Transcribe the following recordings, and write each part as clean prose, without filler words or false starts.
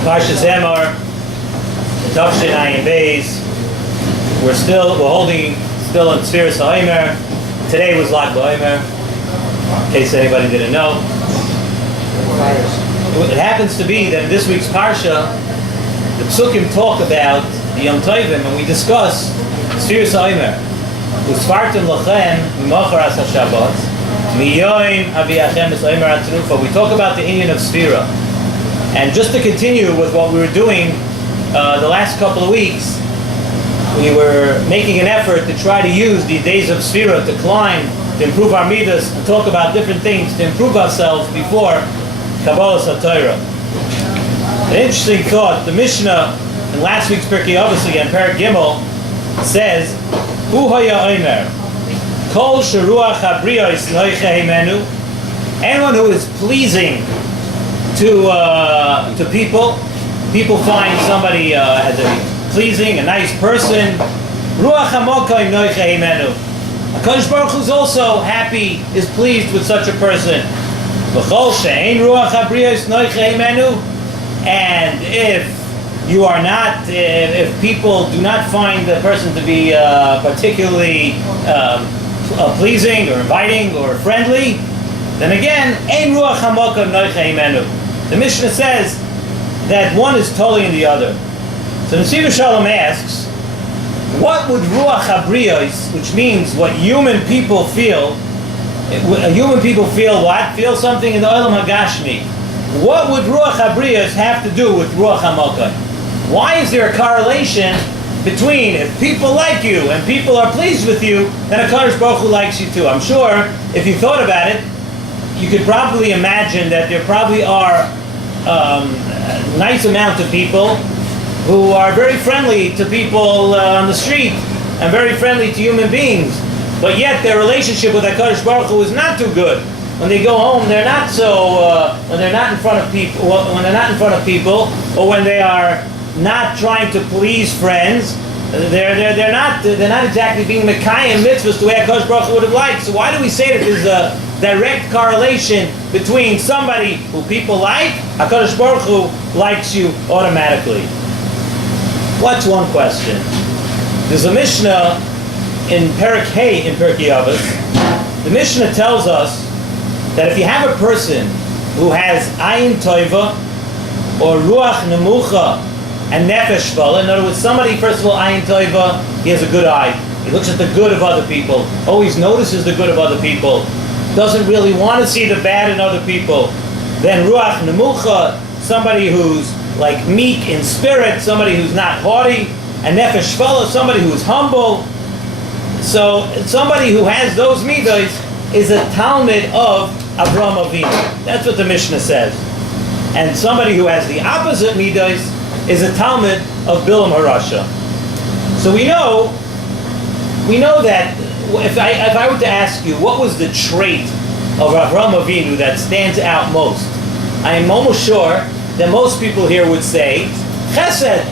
Parshas Emor, Tavshin Ayin Beis. We're holding still in Nesivas Shalom. Today was Lag BaOmer, in case anybody didn't know. It happens to be that in this week's Parsha, the Psukim talk about the Yom Tovim, and we discuss Nesivas Shalom. Usfartim lachem mimocharas haShabbat miyoim aviachem esaymer atzunufa. We talk about the Indian of Sfira, and just to continue with what we were doing the last couple of weeks, we were making an effort to try to use the days of Sfira to climb, to improve our midas, to talk about different things, to improve ourselves before Kabbalas HaTorah. An interesting thought: the Mishnah in last week's Pirkei Avos again, Perek Gimel, says, Hu haya omer, kol sheruach habriyos noiche himenu. Anyone who is pleasing to people find somebody as a pleasing, a nice person. Ruach hamokoim noiche himenu. HaKadosh Baruch Hu is also happy, is pleased with such a person. V'chol she'ein ruach habriyos noiche himenu. And if people do not find the person to be particularly pleasing or inviting or friendly, then again, ein ruach hamokom noiche himenu. The Mishnah says that one is totally in the other. So Nesivas Shalom asks, what would ruach habriyos, which means what human people feel? Human people feel what? Feel something in the olam hagashmi. What would ruach habriyos have to do with ruach hamokom? Why is there a correlation between if people like you and people are pleased with you, then HaKadosh Baruch Hu likes you too? I'm sure if you thought about it, you could probably imagine that there probably are a nice amount of people who are very friendly to people on the street and very friendly to human beings, but yet their relationship with HaKadosh Baruch Hu is not too good. When they go home, they're not so. When they're not in front of people, or when they are not trying to please friends, they're not exactly being Mekayim mitzvahs the way HaKadosh Baruch Hu would have liked. So why do we say that there's a direct correlation between somebody who people like, HaKadosh Baruch Hu likes you automatically? What's one question? There's a Mishnah in Perek Hey in Pirkei Avos. The Mishnah tells us that if you have a person who has Ayin Toiva or Ruach Nemucha and Nefesh Shvala, in other words, somebody, first of all, Ayin Toiva, he has a good eye. He looks at the good of other people, always notices the good of other people, doesn't really want to see the bad in other people. Then Ruach Nemucha, somebody who's like meek in spirit, somebody who's not haughty, and Nefesh Shvala, somebody who's humble. So somebody who has those midos is a Talmud of Avraham Avinu. That's what the Mishnah says. And somebody who has the opposite midos is a Talmud of Bilam Harasha. So we know that if I were to ask you what was the trait of Avraham Avinu that stands out most, I am almost sure that most people here would say Chesed.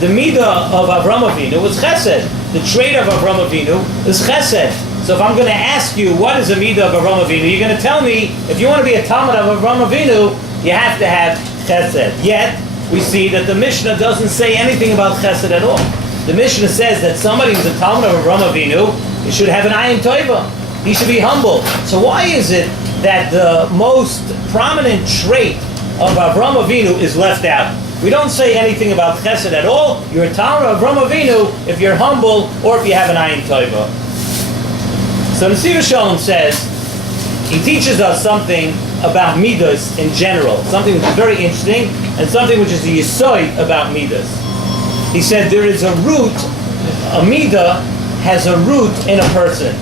The midah of Avraham Avinu was Chesed. The trait of Avraham Avinu is Chesed. So if I'm going to ask you what is a midah of Avraham Avinu, you're going to tell me if you want to be a Talmud of Avraham Avinu, you have to have Chesed. Yet we see that the Mishnah doesn't say anything about Chesed at all. The Mishnah says that somebody who's a Talmud of Avraham Avinu, he should have an Ayin Toiva. He should be humble. So why is it that the most prominent trait of Avraham Avinu is left out? We don't say anything about Chesed at all. You're a Talmud of Avraham Avinu if you're humble or if you have an Ayin Toiva. So Nesivas Shalom says, he teaches us something about midas in general, something which is very interesting, and something which is the yesod about midas. He said there is a root, a midah has a root in a person.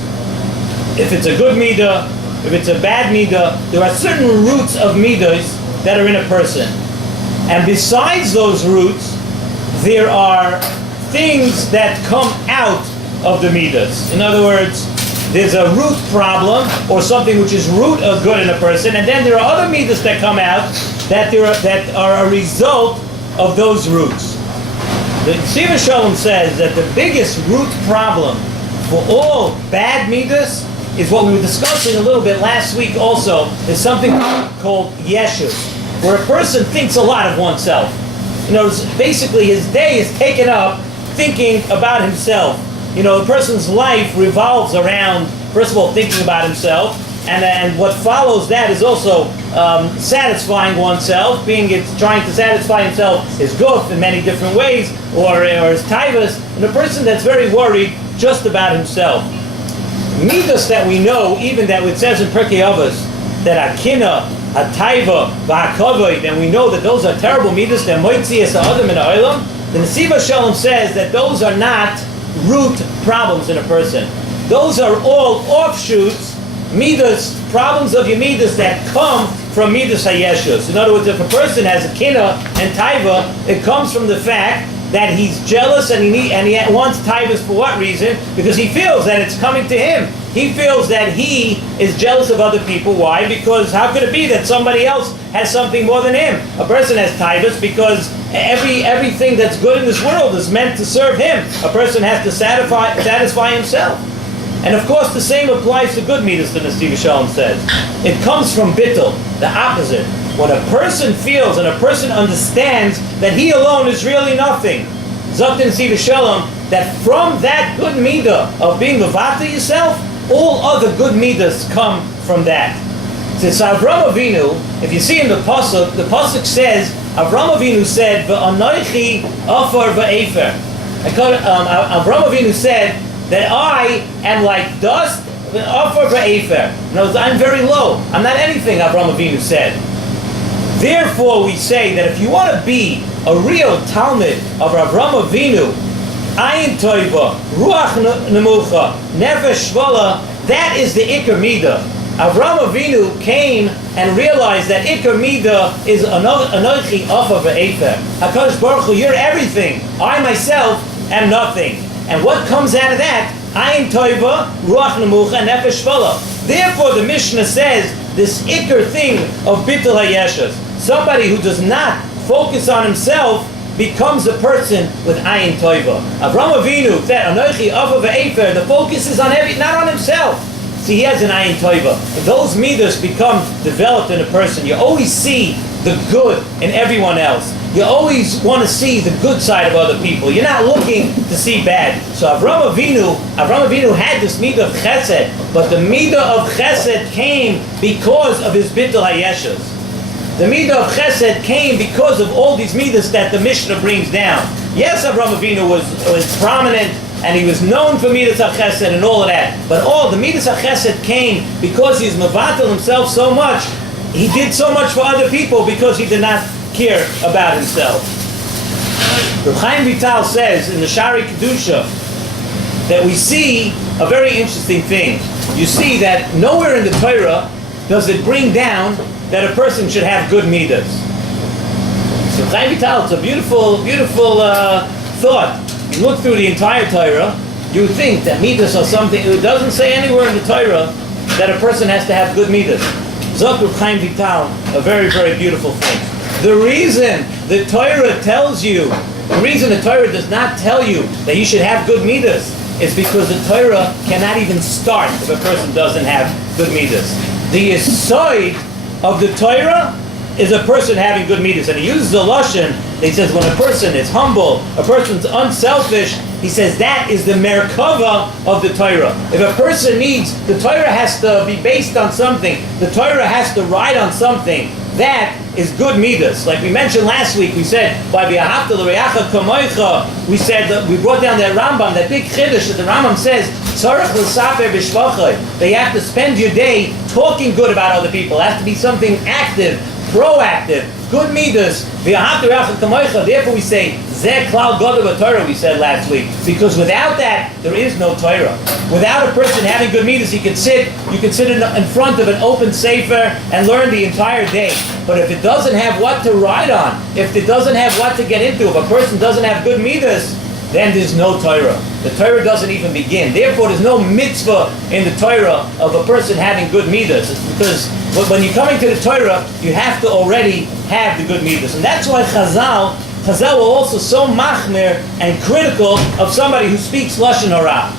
If it's a good midah, if it's a bad midah, there are certain roots of midas that are in a person. And besides those roots, there are things that come out of the midas. In other words, there's a root problem or something which is root of good in a person, and then there are other midas that come out that are a result of those roots. The Nesivas Shalom says that the biggest root problem for all bad midas is what we were discussing a little bit last week also, is something called yeshus, where a person thinks a lot of oneself. You know, basically his day is taken up thinking about himself. You know, a person's life revolves around, first of all, thinking about himself, and what follows that is also satisfying oneself, trying to satisfy himself, his guf in many different ways, or his taivas, and a person that's very worried just about himself. Midas that we know, even that it says in Pirkei Avos, that akina, ataiva, va'akavod, and we know that those are terrible midas, that moitzias ha'adam in ha'olam, the Nesivas Shalom says that those are not root problems in a person. Those are all offshoots, midas, problems of your midas that come from midas hayeshus. In other words, if a person has a kina and taiva, it comes from the fact that he's jealous and he wants taivas for what reason? Because he feels that it's coming to him. He feels that he is jealous of other people. Why? Because how could it be that somebody else has something more than him? A person has taivas because everything that's good in this world is meant to serve him. A person has to satisfy himself. And of course the same applies to good midas, the Nesivas Shalom says. It comes from bittul, the opposite. When a person feels and a person understands that he alone is really nothing, Zok the Nesivas Shalom, that from that good midah of being levata yourself, all other good midas come from that. Since Avram Avinu, if you see in the pasuk says, Avram Avinu said, "V'anoichi afar v'efer." Avram Avinu said that I am like dust, afar v'efer. In other words, I'm very low. I'm not anything. Avram Avinu said. Therefore, we say that if you want to be a real Talmud of Avram Avinu, Ayin Toiva, Ruach Nemucha, Nefesh Shvala, that is the Iker Midah. Avram Avinu came and realized that Iker Midah is Anochi Afa Ve'efer. HaKadosh Baruch Hu, you're everything. I myself am nothing. And what comes out of that? Ayin Toiva, Ruach Nemucha, Nefesh Shvala. Therefore, the Mishnah says this Iker thing of Bittul HaYeshus. Somebody who does not focus on himself becomes a person with Ayin Toiva. Avram Avinu said, Anochi Ava Ve'efer, the focus is on not on himself. See, he has an Ayin Toiva. Those midas become developed in a person. You always see the good in everyone else. You always want to see the good side of other people. You're not looking to see bad. So Avram Avinu had this midah of chesed, but the midah of chesed came because of his bittul hayeshus. The midah of chesed came because of all these midas that the Mishnah brings down. Yes, Avram Avinu was prominent and he was known for midas of chesed and all of that. But all the midas of chesed came because he's mevatel himself so much. He did so much for other people because he did not care about himself. Reb Chaim Vital says in the Shari Kedusha that we see a very interesting thing. You see that nowhere in the Torah does it bring down that a person should have good midas. So Chaim Vital, it's a beautiful, beautiful thought. You look through the entire Torah, you think that midas are something. It doesn't say anywhere in the Torah that a person has to have good midas. Zok Reb Chaim Vital, a very, very beautiful thing. The reason the Torah tells you, the reason the Torah does not tell you that you should have good midas is because the Torah cannot even start if a person doesn't have good midas. The yesod of the Torah is a person having good midas. And he uses a lashon, he says when a person is humble, a person's unselfish, he says that is the merkava of the Torah. If a person needs, the Torah has to be based on something, the Torah has to ride on something, that is good midas. Like we mentioned last week, we said, we said that we brought down that Rambam, that big chiddush that the Rambam says, that you have to spend your day talking good about other people. It has to be something active, proactive, good midas. Therefore we say, Zeh klal gadol Torah, we said last week. Because without that, there is no Torah. Without a person having good midas, you can sit in front of an open sefer and learn the entire day. But if it doesn't have what to ride on, if it doesn't have what to get into, if a person doesn't have good midas, then there's no Torah. The Torah doesn't even begin. Therefore, there's no mitzvah in the Torah of a person having good midas. It's because when you're coming to the Torah, you have to already have the good midas. And that's why Chazal were also so machmir and critical of somebody who speaks Lashon Hara.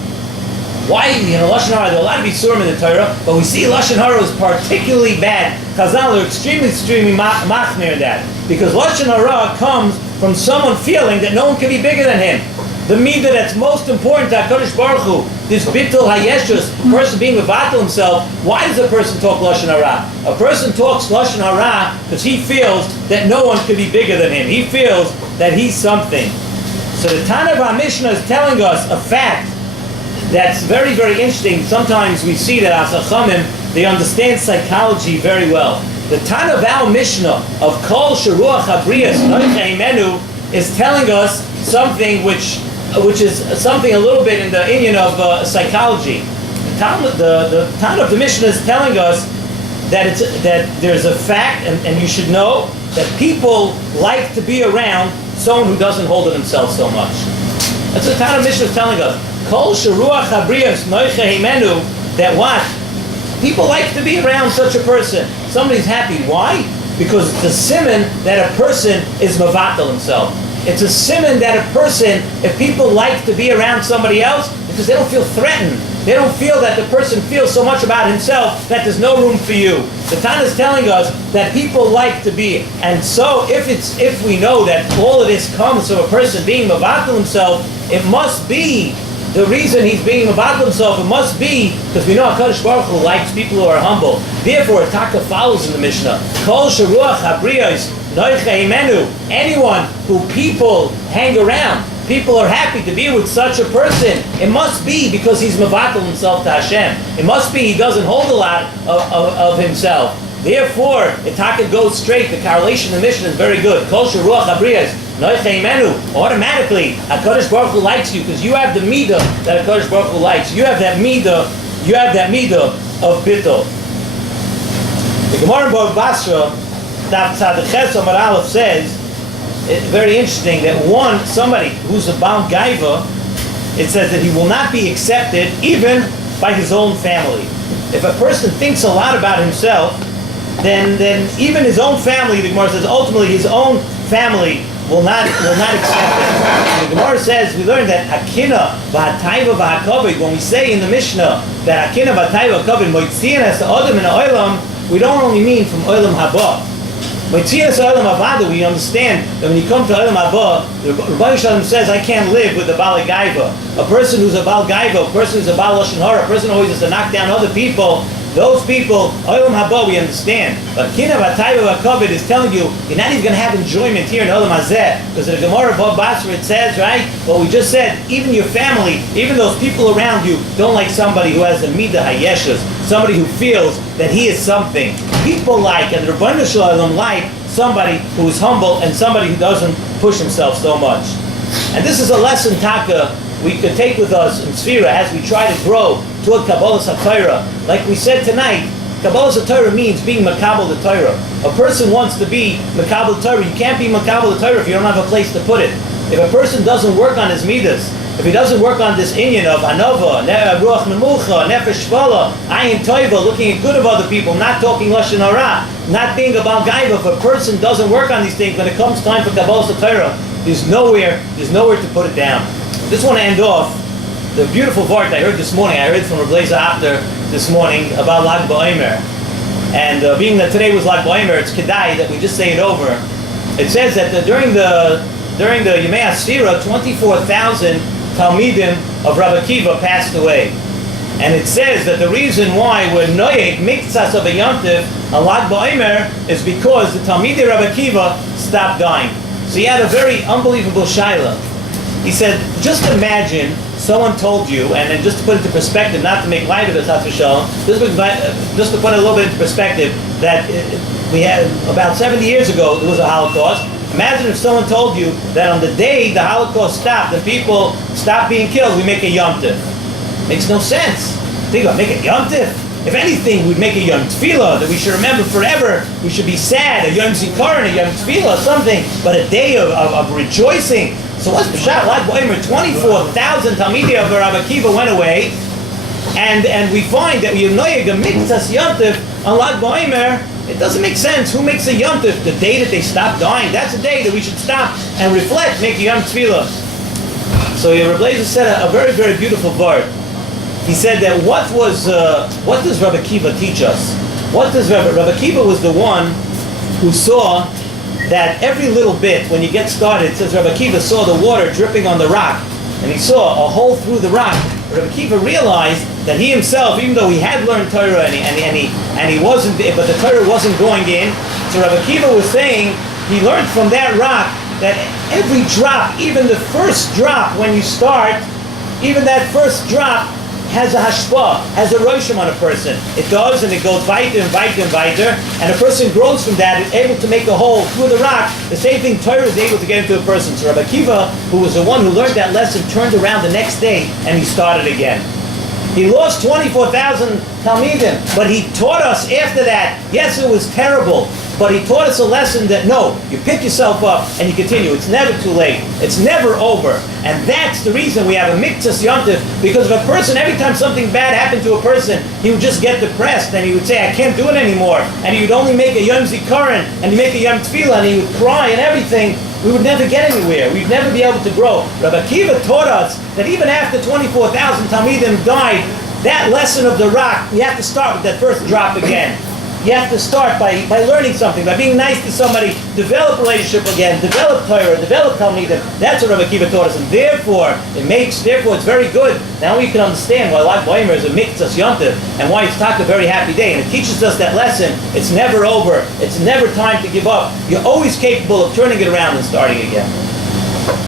Why, Lashon Hara, there are a lot of Yisurim in the Torah, but we see Lashon Hara is particularly bad. Chazal are extremely machmir in that. Because Lashon Hara comes from someone feeling that no one can be bigger than him. The midah that's most important to HaKadosh Baruch Hu, this bittul hayeshus, a person being mevatel himself. Why does a person talk Lashon Hara? A person talks Lashon Hara because he feels that no one can be bigger than him. He feels that he's something. So the Tana of our Mishnah is telling us a fact that's very, very interesting. Sometimes we see that our Chachamim, they understand psychology very well. The Tana of our Mishnah of Kol Sheruach Habriyas Noicha Imenu is telling us something which is something a little bit in the Indian of psychology. The Tana of the Mishnah is telling us that there's a fact, and you should know that people like to be around someone who doesn't hold it himself so much. That's what the Tana of Mishnah is telling us. Kol Sheruach Habriyas Noicha Imenu, that what? People like to be around such a person. Somebody's happy. Why? Because it's a siman that a person is mevatel himself. It's a siman that a person, if people like to be around somebody else, because they don't feel threatened. They don't feel that the person feels so much about himself that there's no room for you. The Tana is telling us that people like to be. And so if we know that all of this comes from a person being mevatel himself, it must be the reason he's being mevatel himself, it must be because we know HaKadosh Baruch Hu likes people who are humble. Therefore, Taka follows in the Mishnah. Kol sheruach habriyos noicha imenu. Anyone who people hang around, people are happy to be with such a person, it must be because he's mevatel himself to Hashem. It must be he doesn't hold a lot of himself. Therefore, Taka goes straight. The correlation in the Mishnah is very good. Kol sheruach habriyos noicha imenu. Automatically, HaKadosh Baruch Hu likes you because you have the midah that HaKadosh Baruch Hu likes. You have that midah. You have that midah of bittul. The Gemara in Bava Basra, Daf Tzadches Amar Aleph says, it's very interesting that somebody who's a Baal Gaiva, it says that he will not be accepted even by his own family. If a person thinks a lot about himself, then even his own family, the Gemara says, ultimately his own family will not accept it. The Gemara says, we learned that Hakina v'hatayva v'hakavod, when we say in the Mishnah that Hakina v'hatayva v'hakavod, moitzian es ha'odam in ha'olam, we don't only mean from olam haba. Moitzian es ha'olam havada, we understand that when you come to olam haba, the Rebbeinu Shalom says, I can't live with a Baal Gaiva. A person who's a Baal Gaiva, a person who's a Baal Lashon Hara, a person who always has to knock down other people, those people, Olam Haba, we understand. But Kina Vatayva Vakavod is telling you, you're not even going to have enjoyment here in Olam Hazeh. Because in the Gemara of Bava Basra it says, right, what we just said, even your family, even those people around you, don't like somebody who has a midah hayeshus, somebody who feels that he is something. People like, and the Rebbeinu Shalom like, somebody who is humble and somebody who doesn't push himself so much. And this is a lesson, Taka, we could take with us in Sfira as we try to grow toward Kabbalah HaTorah. Like we said tonight, Kabbalah HaTorah means being Makabel the Torah. A person wants to be Makabel the Torah. You can't be Makabel the Torah if you don't have a place to put it. If a person doesn't work on his midas, if he doesn't work on this inyan of Anova, Ruach Nemucha, Nefesh Shvala, Ayin Toiva, looking at good of other people, not talking Lashon Hara, not being a Baal Gaiva, if a person doesn't work on these things, when it comes time for Kabbalah HaTorah, there's nowhere to put it down. I just want to end off the beautiful part I heard this morning. I heard from Rabbi Blazer after this morning about Lag BaOmer. And being that today was Lag BaOmer, it's kedai that we just say it over. It says that during the Yemei Asfira, 24,000 Talmidim of Rabbi Akiva passed away. And it says that the reason why we're noyeg miktsas of a yontif on Lag BaOmer is because the Talmidei Rabbi Akiva stopped dying. So he had a very unbelievable shaila. He said, just imagine someone told you, and then just to put it into perspective, not to make light of it, just to put it a little bit into perspective, that we had about 70 years ago, there was a Holocaust. Imagine if someone told you that on the day the Holocaust stopped and people stopped being killed, we make a Yom Tov. Makes no sense. Think about make a Yom Tov. If anything, we'd make a Yom Tefillah that we should remember forever. We should be sad, a Yom Zikaron, a Yom Tefillah, something, but a day of rejoicing. So what's Pshat? Lag BaOmer, 24,000 Talmidei of Rabbi Akiva went away, and we find that we have noyeg a miktsas Yom Tov on Lag BaOmer. It doesn't make sense. Who makes a Yom Tov? The day that they stop dying. That's the day that we should stop and reflect, make a Yom Tefillah. So Rabbi Blazer said a very, very beautiful word. He said that what does Rabbi Akiva teach us? Rabbi Akiva was the one who saw that every little bit, when you get started, it says Rabbi Akiva saw the water dripping on the rock, and he saw a hole through the rock. Rabbi Akiva realized that he himself, even though he had learned Torah and he wasn't, but the Torah wasn't going in. So Rabbi Akiva was saying he learned from that rock that every drop, even the first drop when you start, even that first drop has a hashpah, has a roshim on a person. It does, and it goes weiter and weiter and weiter, and a person grows from that, is able to make a hole through the rock. The same thing Torah is able to get into a person. So Rabbi Akiva, who was the one who learned that lesson, turned around the next day and he started again. He lost 24,000 Talmidim, but he taught us after that. Yes, it was terrible, but he taught us a lesson that no, you pick yourself up and you continue. It's never too late. It's never over. And that's the reason we have a miktzas yontif, because if a person, every time something bad happened to a person, he would just get depressed and he would say, I can't do it anymore. And he would only make a yom zikaron and he'd make a yom tefillah and he would cry and everything. We would never get anywhere. We'd never be able to grow. Rabbi Akiva taught us that even after 24,000 Talmidim died, that lesson of the rock, you have to start with that first drop again. You have to start by learning something, by being nice to somebody, develop a relationship again, develop Torah, develop Talmidim. That's what Rabbi Akiva taught us, and therefore it's very good. Now we can understand why Lag BaOmer is a miktzas yontif, and why it's a very happy day. And it teaches us that lesson. It's never over. It's never time to give up. You're always capable of turning it around and starting again.